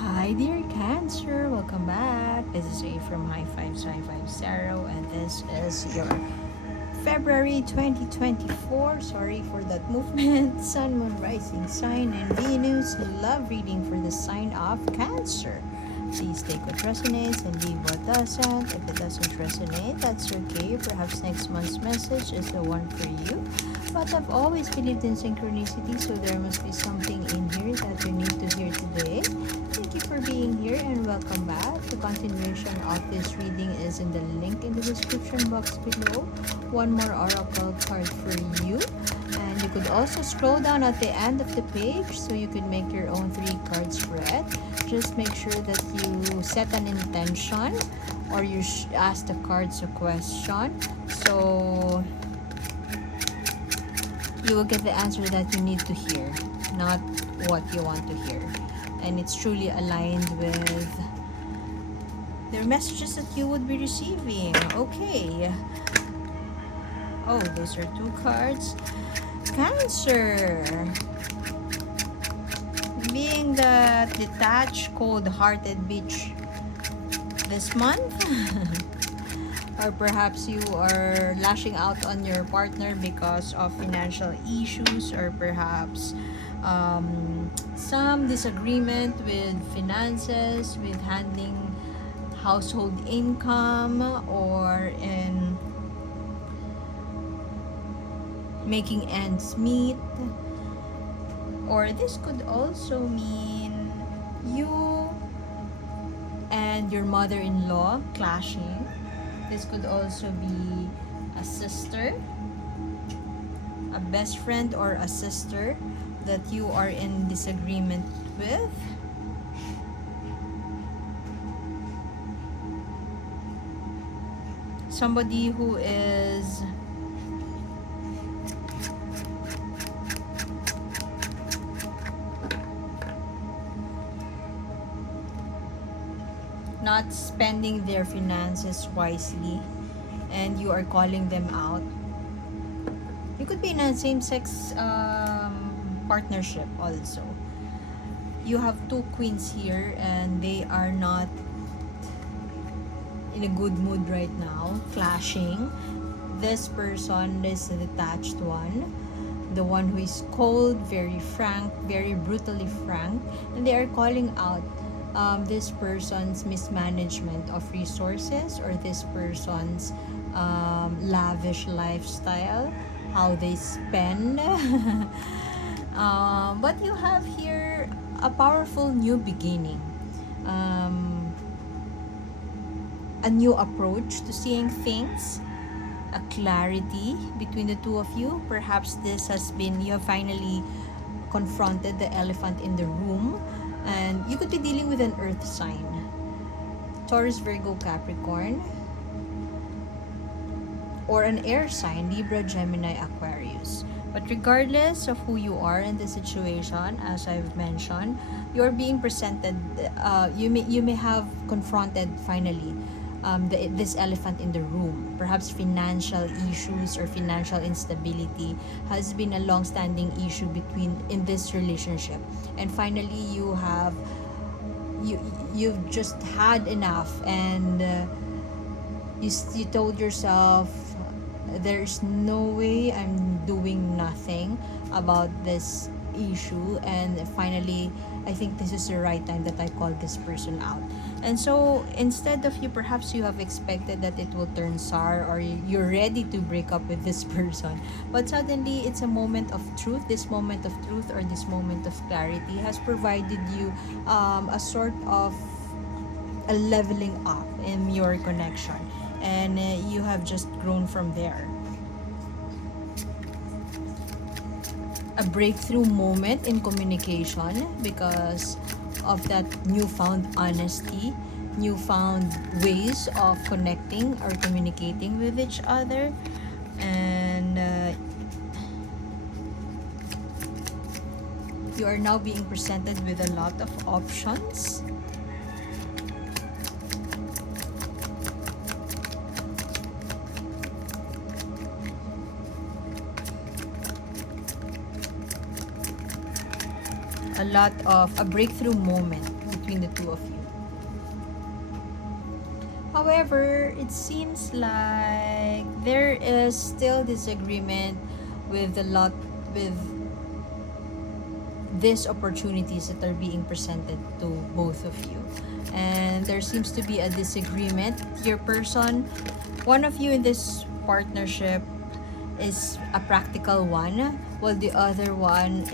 Hi dear Cancer, welcome back. This is A from High Five Sci-Fi Zero, and this is your February 2024. Sorry for that movement. Sun, Moon, Rising Sign, and Venus. Love reading for the sign of Cancer. Please take what resonates and leave what doesn't. If it doesn't resonate, that's okay. Perhaps next month's message is the one for you. But I've always believed in synchronicity, so there must be something in here that you need to hear today. Thank you for being here and welcome back. The continuation of this reading is in the link in the description box below. One more oracle card for you. And you could also scroll down at the end of the page so you could make your own 3 card spread. Just make sure that you set an intention or you ask the cards a question. So you will get the answer that you need to hear, not what you want to hear. And it's truly aligned with the messages that you would be receiving. Okay. Oh, those are 2 cards. Cancer. Being the detached, cold-hearted bitch this month. Or perhaps you are lashing out on your partner because of financial issues, or perhaps some disagreement with finances, with handling household income, or in making ends meet. Or this could also mean you and your mother-in-law clashing. This could also be a sister, a best friend, or a sister that you are in disagreement with. Somebody who is not spending their finances wisely and you are calling them out. You could be in a same-sex partnership also. You have 2 queens here and they are not in a good mood right now, clashing. This person is the detached one, the one who is cold, very frank, very brutally frank, and they are calling out this person's mismanagement of resources, or this person's lavish lifestyle, how they spend. But you have here a powerful new beginning, a new approach to seeing things, a clarity between the 2 of you. Perhaps this has been, you have finally confronted the elephant in the room. And you could be dealing with an earth sign, Taurus, Virgo, Capricorn, or an air sign, Libra, Gemini, Aquarius. But regardless of who you are in this situation, as I've mentioned, you're being presented, you may have confronted finally this elephant in the room. Perhaps financial issues or financial instability has been a long-standing issue in this relationship, and finally you've just had enough, and you told yourself, there's no way I'm doing nothing about this issue, and finally I think this is the right time that I call this person out. And so instead of perhaps you have expected that it will turn sour, or you're ready to break up with this person, but suddenly it's a moment of truth. This moment of truth, or this moment of clarity, has provided you a sort of a leveling up in your connection, and you have just grown from there. A breakthrough moment in communication because of that newfound honesty, newfound ways of connecting or communicating with each other. And you are now being presented with a lot of options. a breakthrough moment between the two of you. However, it seems like there is still disagreement with with these opportunities that are being presented to both of you. And there seems to be a disagreement. Your person, one of you in this partnership, is a practical one, while the other one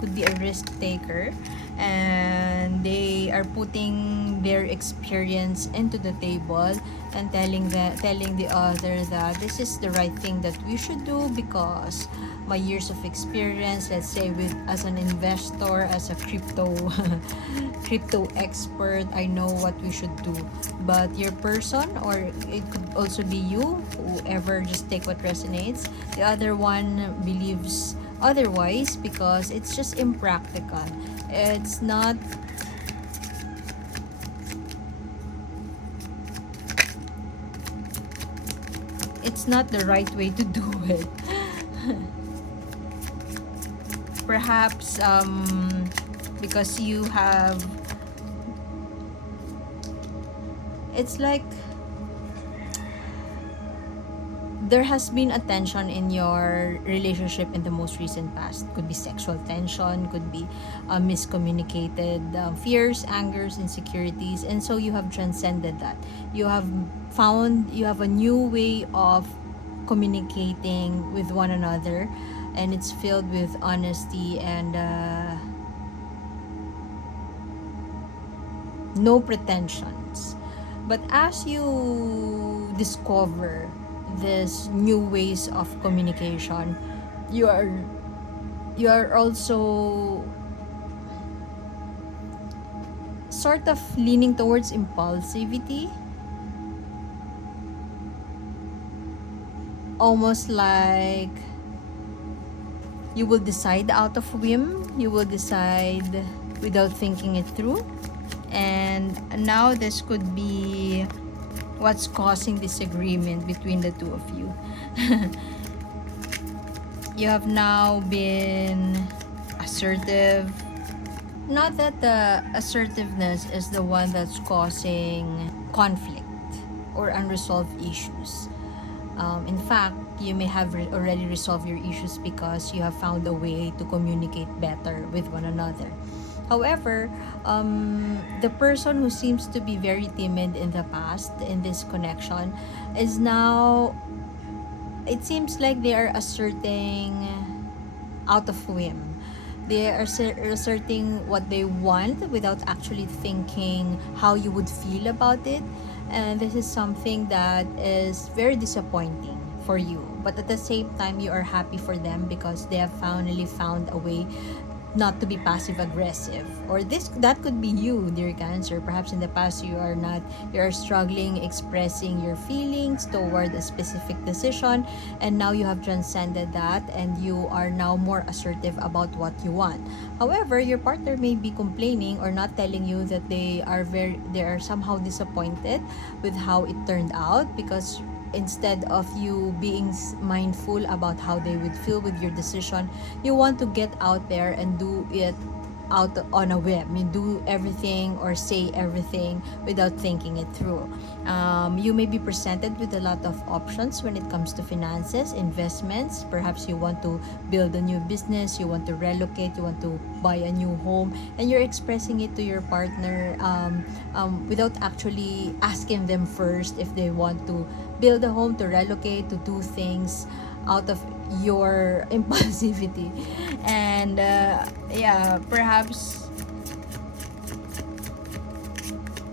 could be a risk taker, and they are putting their experience into the table and telling the other that this is the right thing that we should do because my years of experience, let's say with as an investor, as a crypto expert, I know what we should do. But your person, or it could also be you, whoever, just take what resonates. The other one believes otherwise because it's just impractical. It's not the right way to do it. Perhaps because you have, it's like there has been a tension in your relationship in the most recent past. Could be sexual tension, could be miscommunicated fears, angers, insecurities, and so you have transcended that. You have a new way of communicating with one another, and it's filled with honesty and no pretensions. But as you discover these new ways of communication, you are also sort of leaning towards impulsivity, almost like you will decide out of whim, you will decide without thinking it through. And now this could be what's causing disagreement between the two of you. You have now been assertive. Not that the assertiveness is the one that's causing conflict or unresolved issues. In fact, you may have already resolved your issues because you have found a way to communicate better with one another. However, the person who seems to be very timid in the past in this connection is now, it seems like they are asserting out of whim. They are asserting what they want without actually thinking how you would feel about it. And this is something that is very disappointing for you. But at the same time, you are happy for them because they have finally found a way not to be passive aggressive. Or that could be you, dear Cancer. Perhaps in the past you are struggling expressing your feelings toward a specific decision, and now you have transcended that and you are now more assertive about what you want. However, your partner may be complaining or not telling you that they are somehow disappointed with how it turned out, because instead of you being mindful about how they would feel with your decision, you want to get out there and do it out on a whim. You do everything or say everything without thinking it through. You may be presented with a lot of options when it comes to finances, investments. Perhaps you want to build a new business, you want to relocate, you want to buy a new home, and you're expressing it to your partner without actually asking them first if they want to build a home, to relocate, to do things out of your impulsivity. And perhaps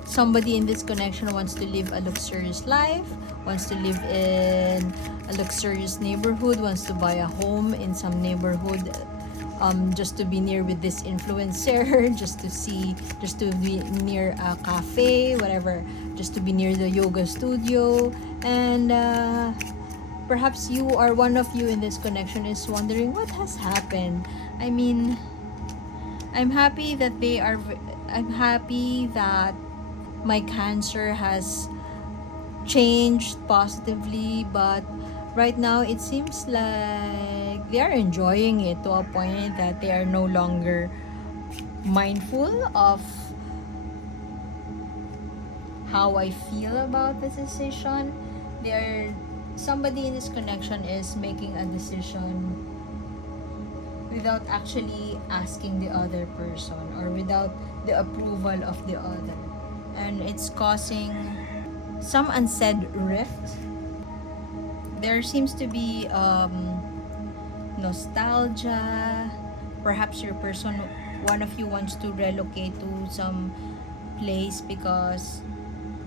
somebody in this connection wants to live a luxurious life, wants to live in a luxurious neighborhood, wants to buy a home in some neighborhood, just to be near with this influencer, just to be near a cafe, whatever, just to be near the yoga studio. And perhaps one of you in this connection is wondering what has happened. I mean, I'm happy that my Cancer has changed positively, but right now it seems like they are enjoying it to a point that they are no longer mindful of how I feel about this decision. Somebody in this connection is making a decision without actually asking the other person, or without the approval of the other, and it's causing some unsaid rift. There seems to be nostalgia. Perhaps one of you wants to relocate to some place because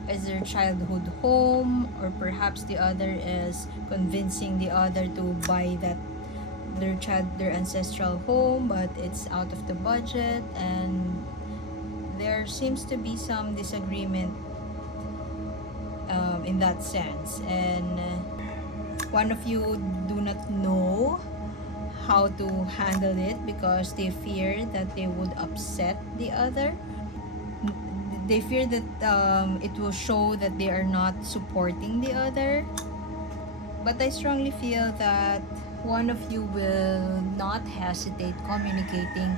it's their childhood home, or perhaps the other is convincing the other to buy their ancestral home, but it's out of the budget, and there seems to be some disagreement in that sense, and one of you do not know how to handle it because they fear that they would upset the other. They fear that it will show that they are not supporting the other. But I strongly feel that one of you will not hesitate communicating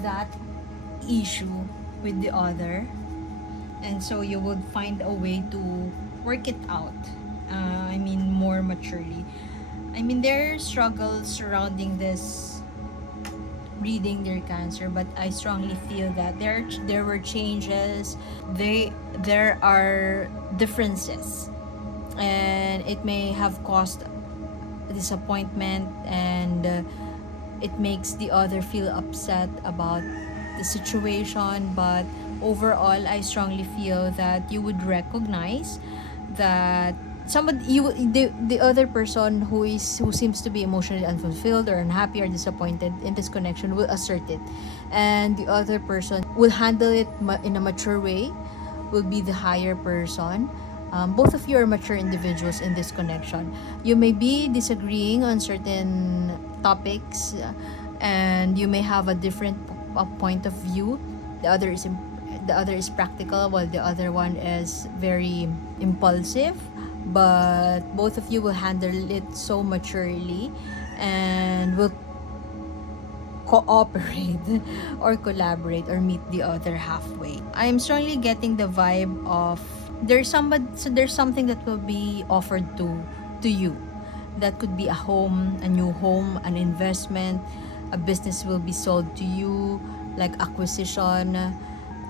that issue with the other, and so you would find a way to work it out. More maturely. There are struggles surrounding this reading their Cancer, but I strongly feel that there were changes. There are differences, and it may have caused disappointment, and it makes the other feel upset about the situation. But overall, I strongly feel that you would recognize that the other person who seems to be emotionally unfulfilled or unhappy or disappointed in this connection will assert it, and the other person will handle it in a mature way, will be the higher person. Both of you are mature individuals in this connection. You may be disagreeing on certain topics, and you may have a different point of view. The other is practical, while the other one is very impulsive. But both of you will handle it so maturely, and will cooperate or collaborate or meet the other halfway. I'm strongly getting the vibe of there's something that will be offered to you. That could be a home, a new home, an investment, a business will be sold to you, like acquisition,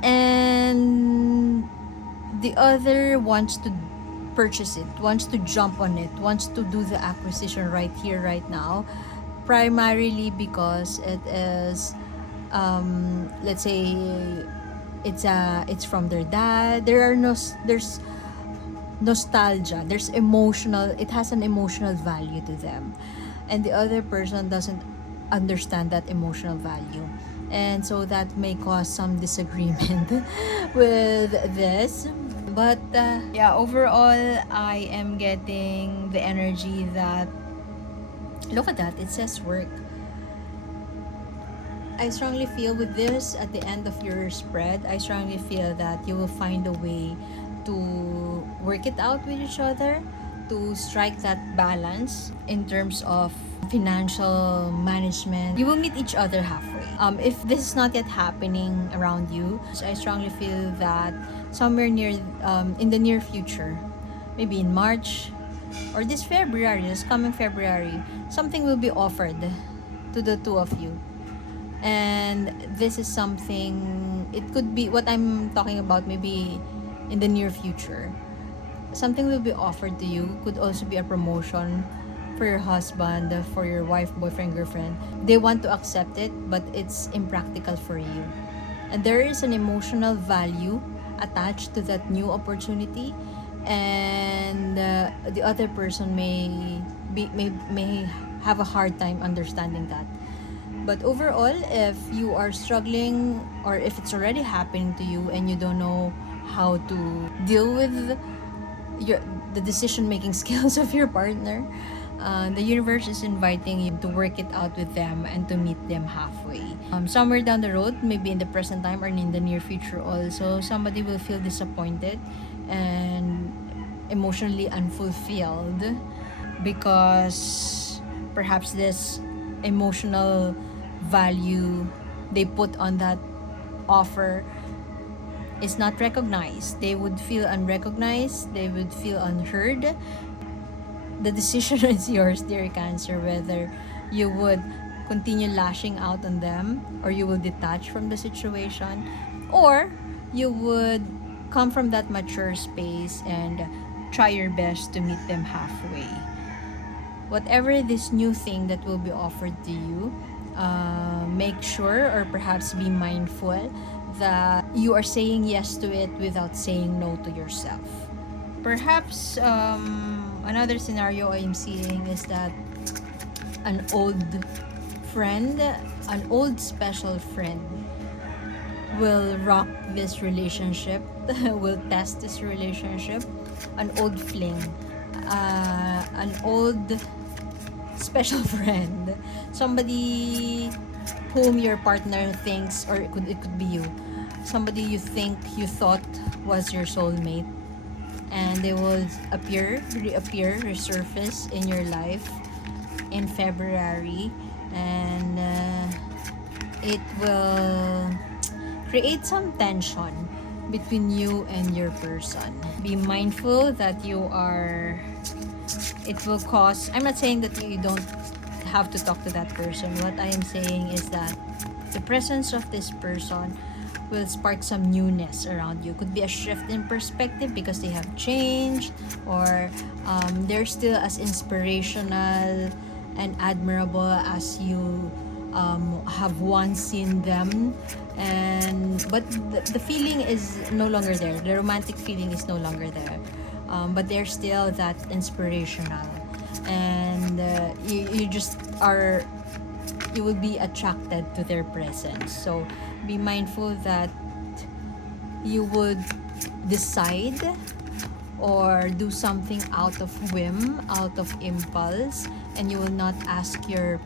and the other wants to purchase it, wants to jump on it, wants to do the acquisition right here, right now, primarily because it is, let's say, it's from their dad. There's nostalgia, it has an emotional value to them, and the other person doesn't understand that emotional value, and so that may cause some disagreement with this. But overall, I am getting the energy that, look at that, it says work. I strongly feel with this, at the end of your spread, I strongly feel that you will find a way to work it out with each other, to strike that balance in terms of financial management. You will meet each other halfway. If this is not yet happening around you, I strongly feel that somewhere near in the near future, maybe in March or this coming February, something will be offered to the two of you. And this is something, it could be what I'm talking about, maybe in the near future. Something will be offered to you, could also be a promotion for your husband, for your wife, boyfriend, girlfriend. They want to accept it, but it's impractical for you. And there is an emotional value attached to that new opportunity, and the other person may have a hard time understanding that. But overall, if you are struggling, or if it's already happening to you and you don't know how to deal with the decision-making skills of your partner, the universe is inviting you to work it out with them and to meet them halfway. Somewhere down the road, maybe in the present time or in the near future also, somebody will feel disappointed and emotionally unfulfilled because perhaps this emotional value they put on that offer is not recognized. They would feel unrecognized, they would feel unheard. The decision is yours, dear Cancer, whether you would continue lashing out on them, or you will detach from the situation, or you would come from that mature space and try your best to meet them halfway. Whatever this new thing that will be offered to you, make sure, or perhaps be mindful, that you are saying yes to it without saying no to yourself. Perhaps another scenario I'm seeing is that an old friend, an old special friend, will rock this relationship, will test this relationship. An old fling, an old special friend, somebody whom your partner thinks, or it could be you, somebody you think you thought was your soulmate, and they will resurface in your life in February, and it will create some tension between you and your person. Be mindful that it will cause, I'm not saying that you don't have to talk to that person. What I am saying is that the presence of this person will spark some newness around you. Could be a shift in perspective because they have changed, or they're still as inspirational and admirable as you have once seen them, but the feeling is no longer there. The romantic feeling is no longer there, but they're still that inspirational, and you just are, you will be attracted to their presence. So be mindful that you would decide or do something out of whim, out of impulse, and you will not ask your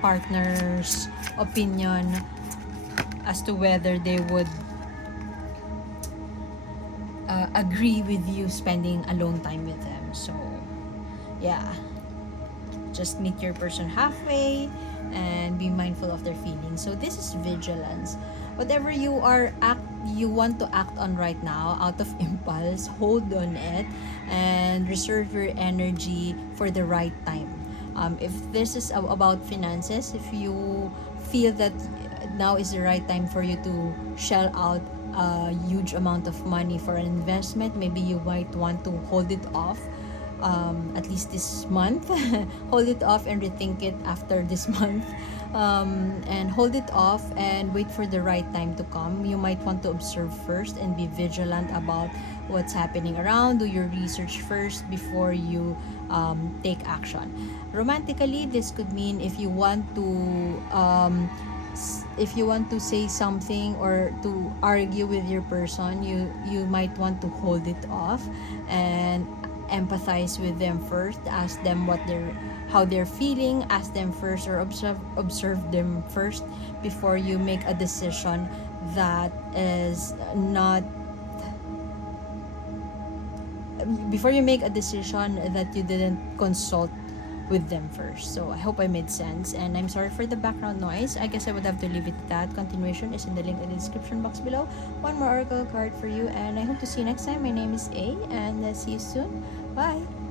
partner's opinion as to whether they would agree with you spending alone time with them. So yeah, just meet your person halfway and be mindful of their feelings. So this is vigilance. Whatever you want to act on right now out of impulse, hold on it and reserve your energy for the right time. If this is about finances, if you feel that now is the right time for you to shell out a huge amount of money for an investment, maybe you might want to hold it off, at least this month. Hold it off and rethink it after this month, and hold it off and wait for the right time to come. You might want to observe first and be vigilant about what's happening around. Do your research first before you take action. Romantically, this could mean if you want to say something or to argue with your person, you might want to hold it off and empathize with them first. Ask them how they're feeling. Ask them first, or observe them first before you make a decision that is not before you make a decision that you didn't consult with them first. So I hope I made sense, and I'm sorry for the background noise. I guess I would have to leave it at that. Continuation is in the link in the description box below. One more oracle card for you, and I hope to see you next time. My name is A, and see you soon. Bye.